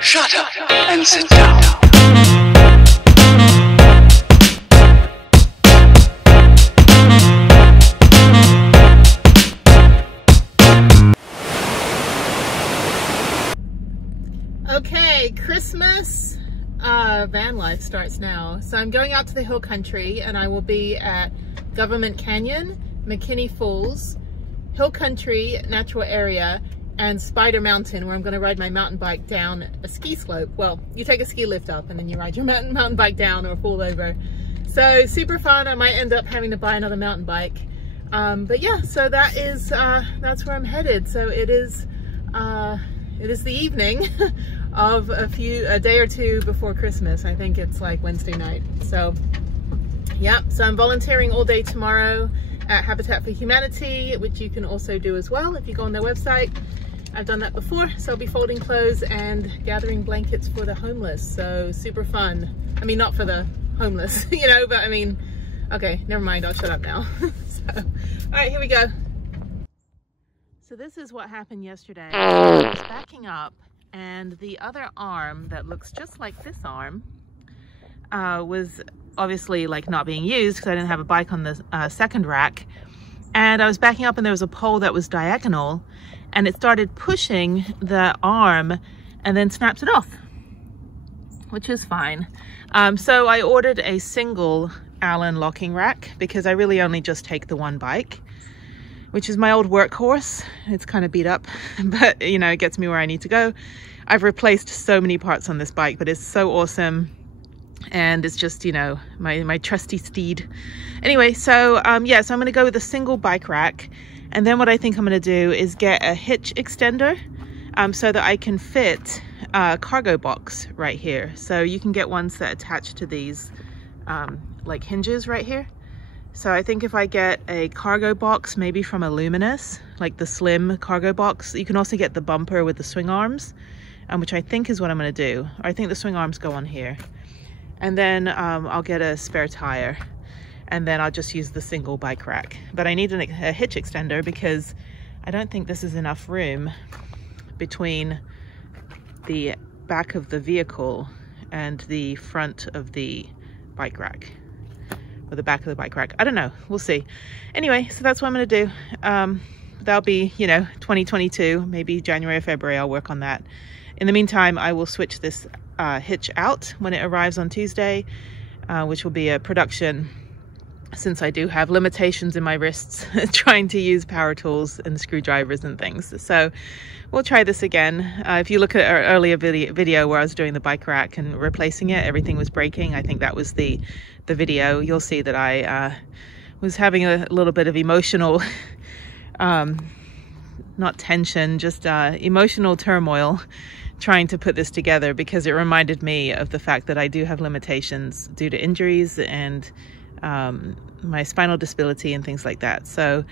Shut up and sit down. Okay, Christmas van life starts now. So I'm going out to the hill country and I will be at Government Canyon, McKinney Falls, Hill Country Natural Area, and Spider Mountain, where I'm going to ride my mountain bike down a ski slope. Well, you take a ski lift up and then you ride your mountain bike down or fall over. So super fun. I might end up having to buy another mountain bike. But yeah, so that is that's where I'm headed. So it is the evening of a day or two before Christmas. I think it's like Wednesday night. So yeah, so I'm volunteering all day tomorrow at Habitat for Humanity, which you can also do as well if you go on their website. I've done that before, so I'll be folding clothes and gathering blankets for the homeless. So super fun. I mean, not for the homeless, you know, but I mean, okay, never mind, I'll shut up now. So, all right, here we go. So this is what happened yesterday. I was backing up and the other arm that looks just like this arm was obviously like not being used because I didn't have a bike on the second rack. And I was backing up and there was a pole that was diagonal and it started pushing the arm and then snapped it off, which is fine. So I ordered a single Allen locking rack because I really only just take the one bike, which is my old workhorse. It's kind of beat up, but you know, it gets me where I need to go. I've replaced so many parts on this bike, but it's so awesome. And it's just, you know, my trusty steed. Anyway, so yeah, so I'm gonna go with a single bike rack. And then what I think I'm gonna do is get a hitch extender so that I can fit a cargo box right here. So you can get ones that attach to these like hinges right here. So I think if I get a cargo box, maybe from Illuminous, like the slim cargo box, you can also get the bumper with the swing arms, which I think is what I'm gonna do. I think the swing arms go on here. And then I'll get a spare tire and then I'll just use the single bike rack. But I need a hitch extender because I don't think this is enough room between the back of the vehicle and the front of the bike rack, or the back of the bike rack. I don't know, we'll see. Anyway, so that's what I'm gonna do. That'll be, you know, 2022, maybe January or February, I'll work on that. In the meantime, I will switch this hitch out when it arrives on Tuesday, which will be a production, since I do have limitations in my wrists trying to use power tools and screwdrivers and things. So we'll try this again. If you look at our earlier video where I was doing the bike rack and replacing it, everything was breaking. I think that was the video. You'll see that I was having a little bit of emotional not tension, just emotional turmoil trying to put this together, because it reminded me of the fact that I do have limitations due to injuries and my spinal disability and things like that. So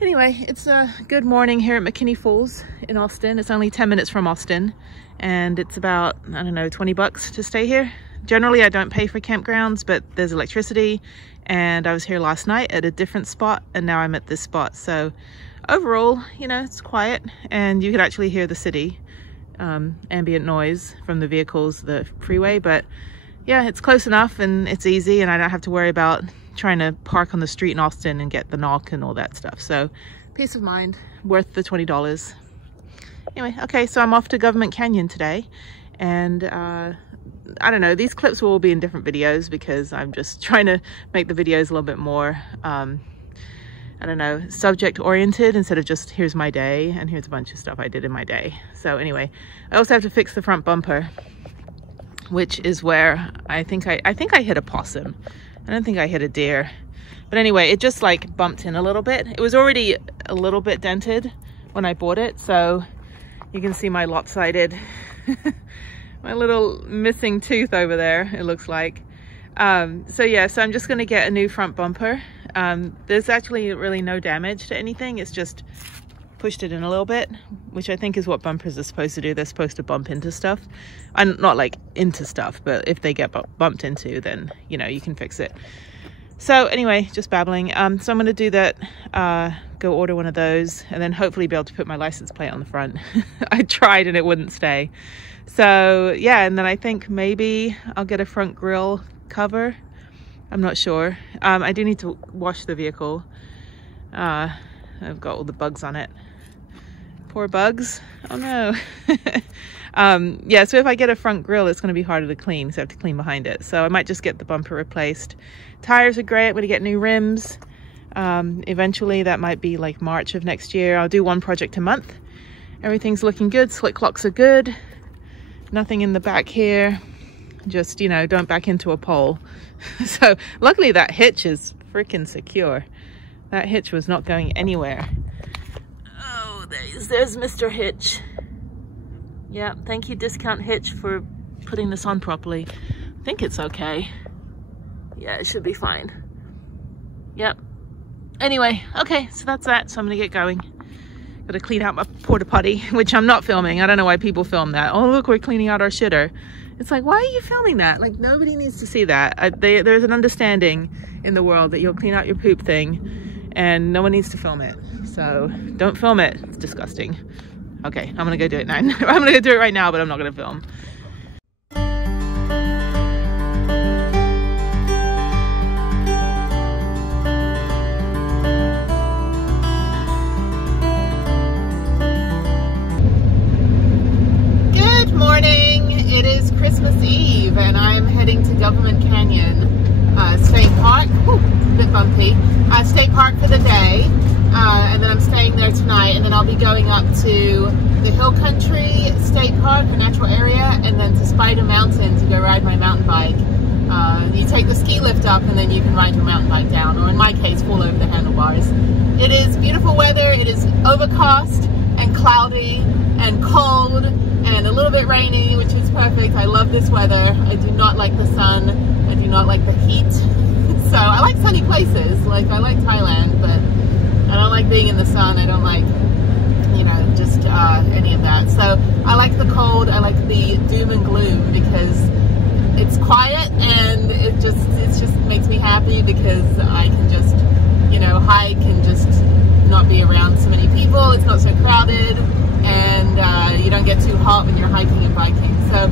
anyway, it's a good morning here at McKinney Falls in Austin. It's only 10 minutes from Austin and it's about, I don't know, 20 bucks to stay here. Generally, I don't pay for campgrounds, but there's electricity, and I was here last night at a different spot and now I'm at this spot. So overall, you know, it's quiet and you could actually hear the city, ambient noise from the vehicles, the freeway, but yeah, it's close enough and it's easy and I don't have to worry about trying to park on the street in Austin and get the knock and all that stuff. So peace of mind, worth the $20. Anyway, okay, so I'm off to Government Canyon today, and I don't know, these clips will all be in different videos because I'm just trying to make the videos a little bit more I don't know, subject oriented instead of just here's my day and here's a bunch of stuff I did in my day. So anyway, I also have to fix the front bumper, which is where I think I hit a possum. I don't think I hit a deer. But anyway, it just like bumped in a little bit. It was already a little bit dented when I bought it. So you can see my lopsided, my little missing tooth over there, it looks like. So yeah, so I'm just gonna get a new front bumper. There's actually really no damage to anything. It's just pushed it in a little bit, which I think is what bumpers are supposed to do. They're supposed to bump into stuff, and not like into stuff, but if they get bumped into, then you know, you can fix it. So anyway, just babbling. So I'm going to do that, go order one of those, and then hopefully be able to put my license plate on the front. I tried and it wouldn't stay. So yeah, and then I think maybe I'll get a front grille cover. I'm not sure. I do need to wash the vehicle. I've got all the bugs on it. Poor bugs. Oh no. Yeah, so if I get a front grille, it's going to be harder to clean, so I have to clean behind it. So I might just get the bumper replaced. Tires are great. I'm going to get new rims. Eventually, that might be like March of next year. I'll do one project a month. Everything's looking good. Slick locks are good. Nothing in the back here. Just, you know, don't back into a pole. So luckily that hitch is freaking secure. That hitch was not going anywhere. Oh, there's Mr. Hitch. Yeah, thank you, Discount Hitch, for putting this on properly. I think it's okay. Yeah, it should be fine. Yep. Anyway, okay, so that's that. So I'm gonna get going. Gotta clean out my porta potty, which I'm not filming. I don't know why people film that. Oh, look, we're cleaning out our shitter. It's like, why are you filming that? Like, nobody needs to see that. There's an understanding in the world that you'll clean out your poop thing and no one needs to film it. So don't film it. It's disgusting. Okay, I'm gonna go do it now. I'm gonna go do it right now, but I'm not gonna film. Good morning. It is Christmas Eve, and I'm heading to Government Canyon State Park. Whew, a bit bumpy. State Park for the day. And then I'm staying there tonight, and then I'll be going up to the Hill Country State Park, a natural area, and then to Spider Mountain to go ride my mountain bike. You take the ski lift up and then you can ride your mountain bike down, or in my case, fall over the handlebars. It is beautiful weather. It is overcast and cloudy and cold and a little bit rainy, which is perfect. I love this weather. I do not like the sun. I do not like the heat. So I like sunny places. Like, I like Thailand, but I don't like being in the sun. I don't like, you know, just any of that. So I like the cold. I like the doom and gloom because it's quiet, and it just makes me happy because I can just, you know, hike and just not be around so many people. It's not so crowded, and you don't get too hot when you're hiking and biking. So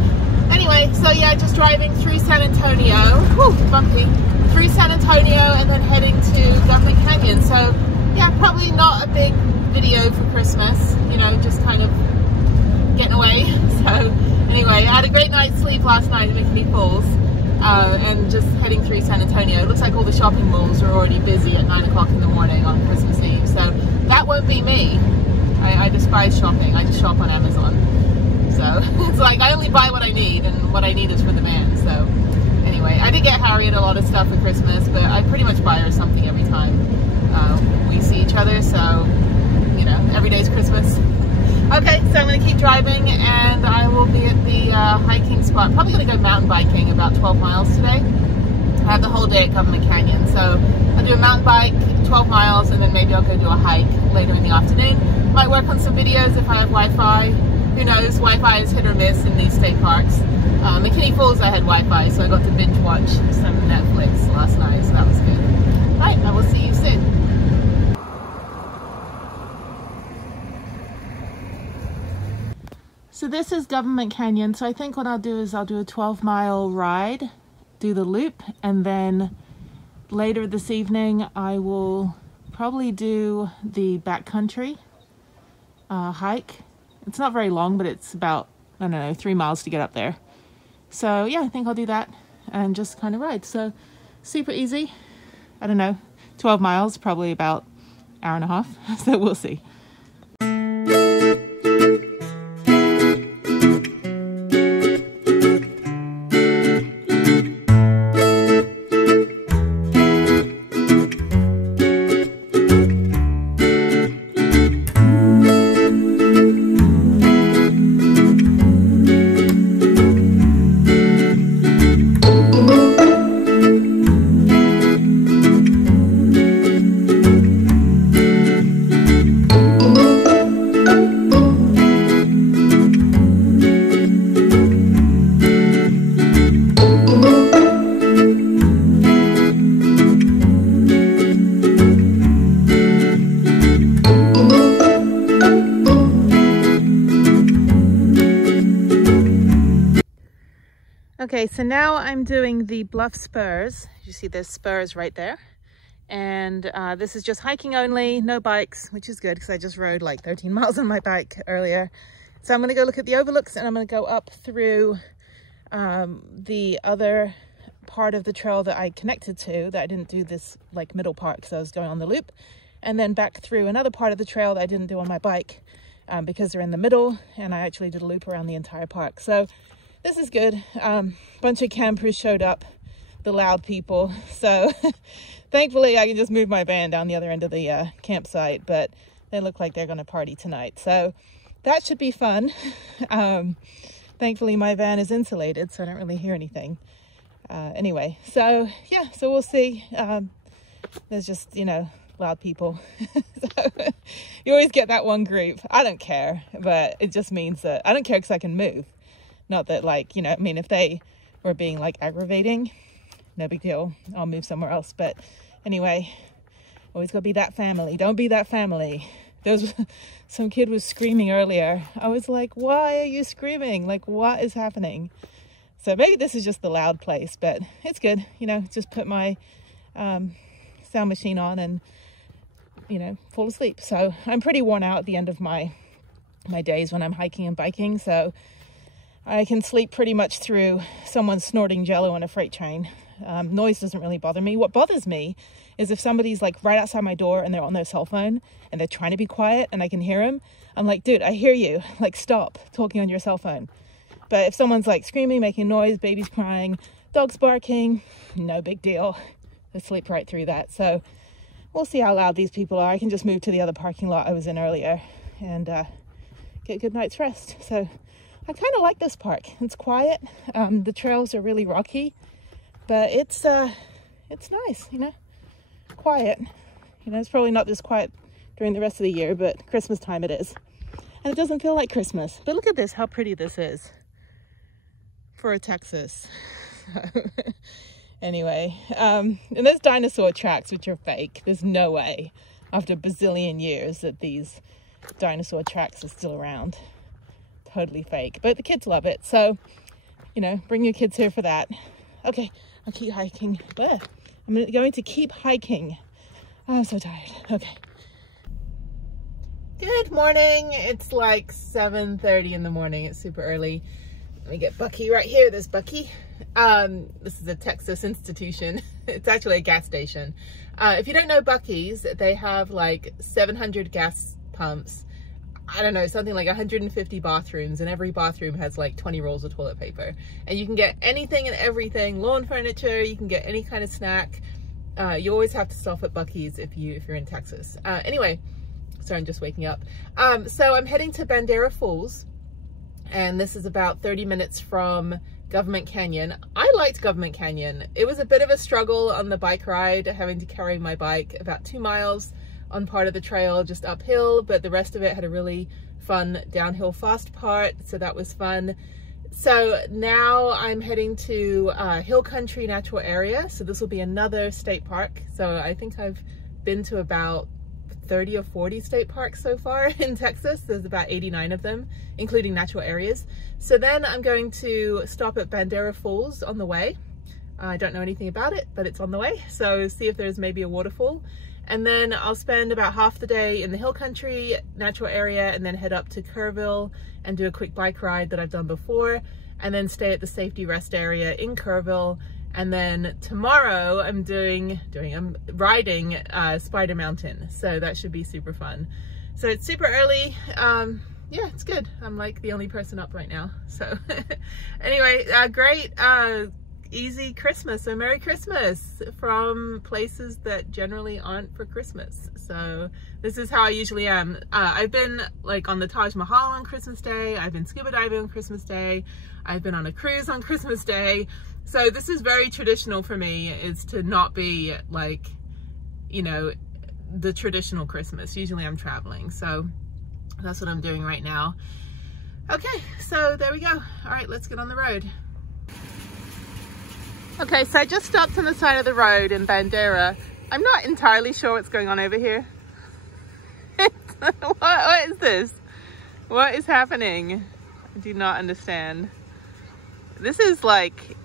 anyway, so yeah, just driving through San Antonio. Whew, bumpy. Through San Antonio and then heading to Government Canyon. So yeah, probably not a big video for Christmas, you know, just kind of getting away. So anyway, I had a great night's sleep last night in McKinney Falls, and just heading through San Antonio. It looks like all the shopping malls are already busy at 9 o'clock in the morning on Christmas Eve, so that won't be me. I despise shopping. I just shop on Amazon. So it's like I only buy what I need, and what I need is for the man. So anyway, I did get Harriet a lot of stuff for Christmas, but I pretty much buy her something every time we see each other, so, you know, every day's Christmas. Okay, so I'm going to keep driving, and I will be at the hiking spot. Probably going to go mountain biking about 12 miles today. I have the whole day at Government Canyon, so I'll do a mountain bike, 12 miles, and then maybe I'll go do a hike later in the afternoon. Might work on some videos if I have Wi-Fi. Who knows, Wi-Fi is hit or miss in these state parks. McKinney Falls I had Wi-Fi, so I got to binge watch some Netflix last night, so that was good. Right, I will see you soon. So this is Government Canyon. So I think what I'll do is I'll do a 12-mile ride, do the loop, and then later this evening I will probably do the backcountry hike. It's not very long, but it's about, I don't know, 3 miles to get up there. So yeah, I think I'll do that and just kind of ride. So super easy. I don't know, 12 miles, probably about an hour and a half. So we'll see. Okay, so now I'm doing the Bluff Spurs. You see there's spurs right there. And this is just hiking only, no bikes, which is good because I just rode like 13 miles on my bike earlier. So I'm gonna go look at the overlooks and I'm gonna go up through the other part of the trail that I connected to, that I didn't do this like middle part because I was going on the loop, and then back through another part of the trail that I didn't do on my bike because they're in the middle, and I actually did a loop around the entire park. So this is good. Bunch of campers showed up, the loud people. So thankfully I can just move my van down the other end of the campsite, but they look like they're gonna party tonight. So that should be fun. Thankfully my van is insulated, so I don't really hear anything. Anyway, so yeah, so we'll see. There's just, you know, loud people. So you always get that one group. I don't care, but it just means that I don't care because I can move. Not that, like, you know, I mean, if they were being like aggravating, no big deal, I'll move somewhere else. But anyway, always gotta be that family. Don't be that family. Some kid was screaming earlier. I was like, why are you screaming? Like, what is happening? So maybe this is just the loud place, but it's good. You know, just put my sound machine on and, you know, fall asleep. So I'm pretty worn out at the end of my days when I'm hiking and biking. So I can sleep pretty much through someone snorting Jello on a freight train. Noise doesn't really bother me. What bothers me is if somebody's like right outside my door and they're on their cell phone and they're trying to be quiet and I can hear them. I'm like, dude, I hear you. Like, stop talking on your cell phone. But if someone's like screaming, making noise, baby's crying, dog's barking, no big deal. I sleep right through that. So we'll see how loud these people are. I can just move to the other parking lot I was in earlier and get a good night's rest. So I kind of like this park. It's quiet. The trails are really rocky, but it's nice, you know, quiet. You know, it's probably not this quiet during the rest of the year, but Christmas time it is. And it doesn't feel like Christmas. But look at this, how pretty this is for Texas. Anyway, and there's dinosaur tracks, which are fake. There's no way after a bazillion years that these dinosaur tracks are still around. Totally fake, but the kids love it. So, you know, bring your kids here for that. Okay, I'll keep hiking. I'm going to keep hiking. Oh, I'm so tired. Okay. Good morning. It's like 7:30 in the morning. It's super early. Let me get Bucky right here. There's Bucky. This is a Texas institution. It's actually a gas station. If you don't know Buc-ee's, they have like 700 gas pumps. I don't know, something like 150 bathrooms, and every bathroom has like 20 rolls of toilet paper. And you can get anything and everything, lawn furniture, you can get any kind of snack. You always have to stop at Buc-ee's if you're in Texas. Anyway, sorry, I'm just waking up. So I'm heading to Bandera Falls, and this is about 30 minutes from Government Canyon. I liked Government Canyon. It was a bit of a struggle on the bike ride, having to carry my bike about 2 miles on part of the trail, just uphill, but the rest of it had a really fun downhill fast part, so that was fun. So now I'm heading to Hill Country Natural Area, so this will be another state park. So I think I've been to about 30 or 40 state parks so far in Texas. There's about 89 of them, including natural areas. So then I'm going to stop at Bandera Falls on the way. I don't know anything about it, but it's on the way. So see if there's maybe a waterfall. And then I'll spend about half the day in the Hill Country Natural Area and then head up to Kerrville and do a quick bike ride that I've done before, and then stay at the safety rest area in Kerrville. And then tomorrow I'm riding Spider Mountain. So that should be super fun. So it's super early. Yeah, it's good. I'm like the only person up right now. So anyway, great, easy Christmas. So Merry Christmas from places that generally aren't for Christmas. So this is how I usually am. I've been like on the Taj Mahal on Christmas Day. I've been scuba diving on Christmas Day. I've been on a cruise on Christmas Day. So this is very traditional for me, is to not be like, you know, the traditional Christmas. Usually I'm traveling. So that's what I'm doing right now. Okay, so there we go. All right, let's get on the road. Okay, so I just stopped on the side of the road in Bandera. I'm not entirely sure what's going on over here. What is this? What is happening? I do not understand. This is like,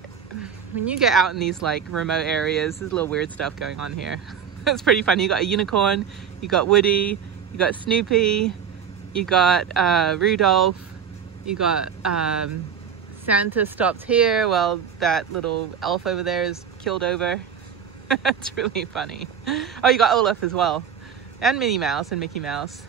when you get out in these like remote areas, there's a little weird stuff going on here. It's pretty fun. You got a unicorn, you got Woody, you got Snoopy, you got Rudolph, you got Santa stopped here. Well, that little elf over there is killed over. It's really funny. Oh, you got Olaf as well, and Minnie Mouse and Mickey Mouse.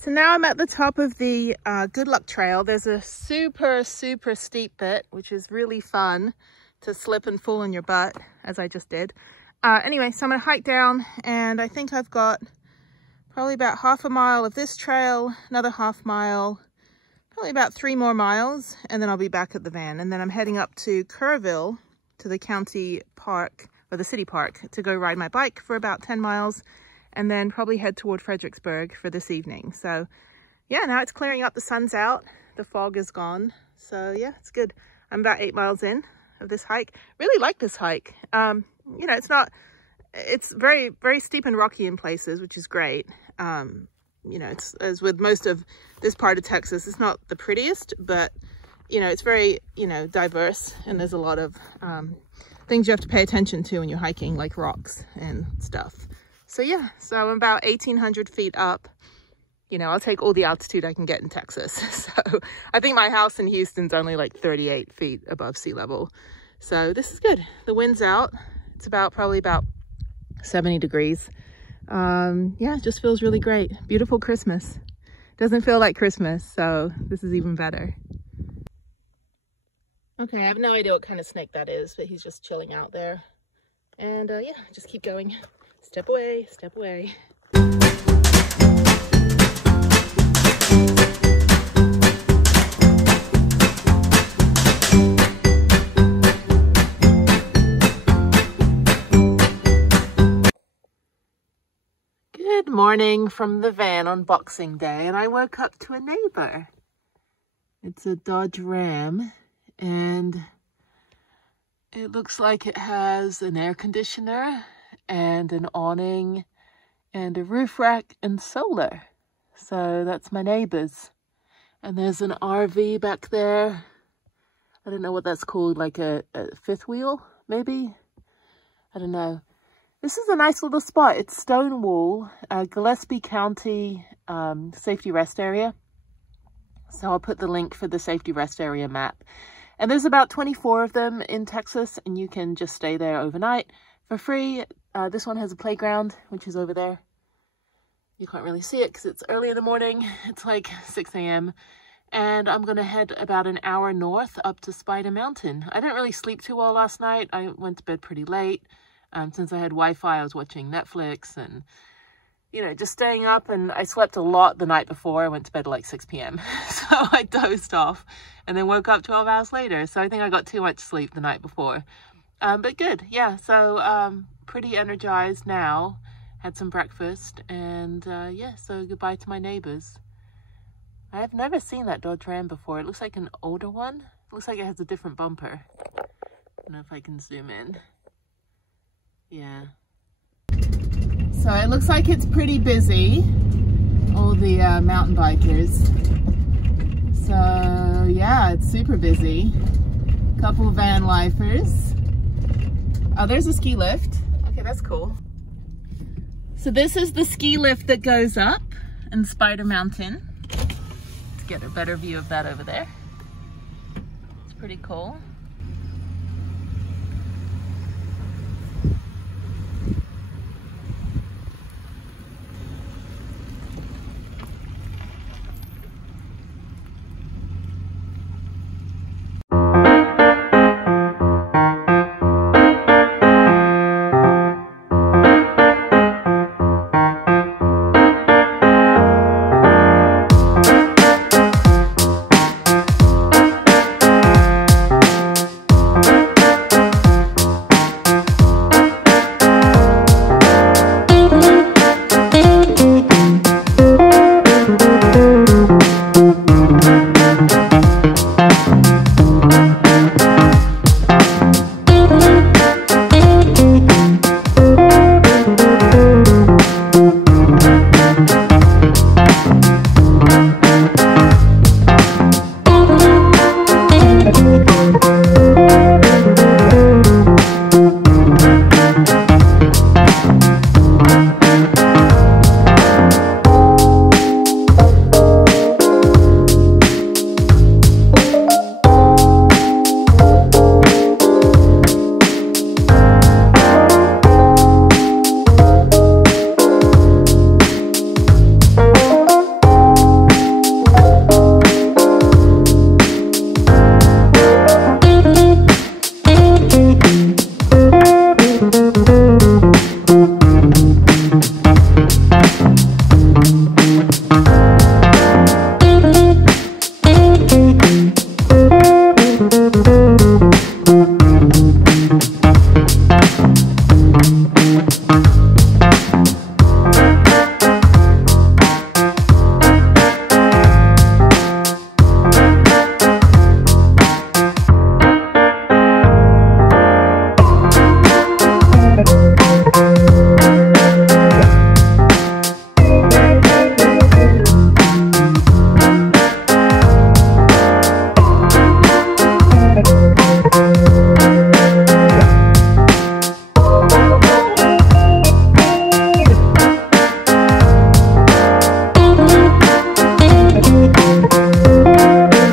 So now I'm at the top of the Good Luck Trail. There's a super steep bit, which is really fun to slip and fall on your butt, as I just did. Anyway, so I'm gonna hike down, and I think I've got probably about half a mile of this trail, another half mile, probably about 3 more miles, and then I'll be back at the van. And then I'm heading up to Kerrville, to the county park, or the city park, to go ride my bike for about 10 miles. And then probably head toward Fredericksburg for this evening. So yeah, now it's clearing up, the sun's out, the fog is gone. So yeah, it's good. I'm about 8 miles in of this hike. Really like this hike. You know, it's very steep and rocky in places, which is great. You know, it's, as with most of this part of Texas, it's not the prettiest, but you know, it's very, you know, diverse, and there's a lot of things you have to pay attention to when you're hiking, like rocks and stuff. So yeah, so I'm about 1,800 feet up. You know, I'll take all the altitude I can get in Texas. So I think my house in Houston's only like 38 feet above sea level. So this is good. The wind's out. It's probably about 70 degrees. Yeah, it just feels really great. Beautiful Christmas. Doesn't feel like Christmas, so this is even better. Okay, I have no idea what kind of snake that is, but he's just chilling out there. And yeah, just keep going. Step away, step away. Good morning from the van on Boxing Day, and I woke up to a neighbor. It's a Dodge Ram, and it looks like it has an air conditioner and an awning and a roof rack and solar. So that's my neighbors. And there's an RV back there. I don't know what that's called, like a fifth wheel, maybe? I don't know. This is a nice little spot. It's Stonewall, Gillespie County Safety Rest Area. So I'll put the link for the Safety Rest Area map. And there's about 24 of them in Texas, and you can just stay there overnight for free. This one has a playground, which is over there. You can't really see it because it's early in the morning. It's like 6 a.m. And I'm going to head about an hour north up to Spider Mountain. I didn't really sleep too well last night. I went to bed pretty late. Since I had Wi-Fi, I was watching Netflix and, you know, just staying up. And I slept a lot the night before. I went to bed at like 6 p.m. So I dozed off and then woke up 12 hours later. So I think I got too much sleep the night before. But good. Yeah. So pretty energized now. Had some breakfast, and yeah, so goodbye to my neighbors. I have never seen that Dodge Ram before. It looks like an older one. It looks like it has a different bumper. I don't know if I can zoom in. Yeah. So it looks like it's pretty busy, all the mountain bikers. So yeah, it's super busy. Couple van lifers. Oh, there's a ski lift. Okay, that's cool. So this is the ski lift that goes up in Spider Mountain. Let's get a better view of that over there. It's pretty cool.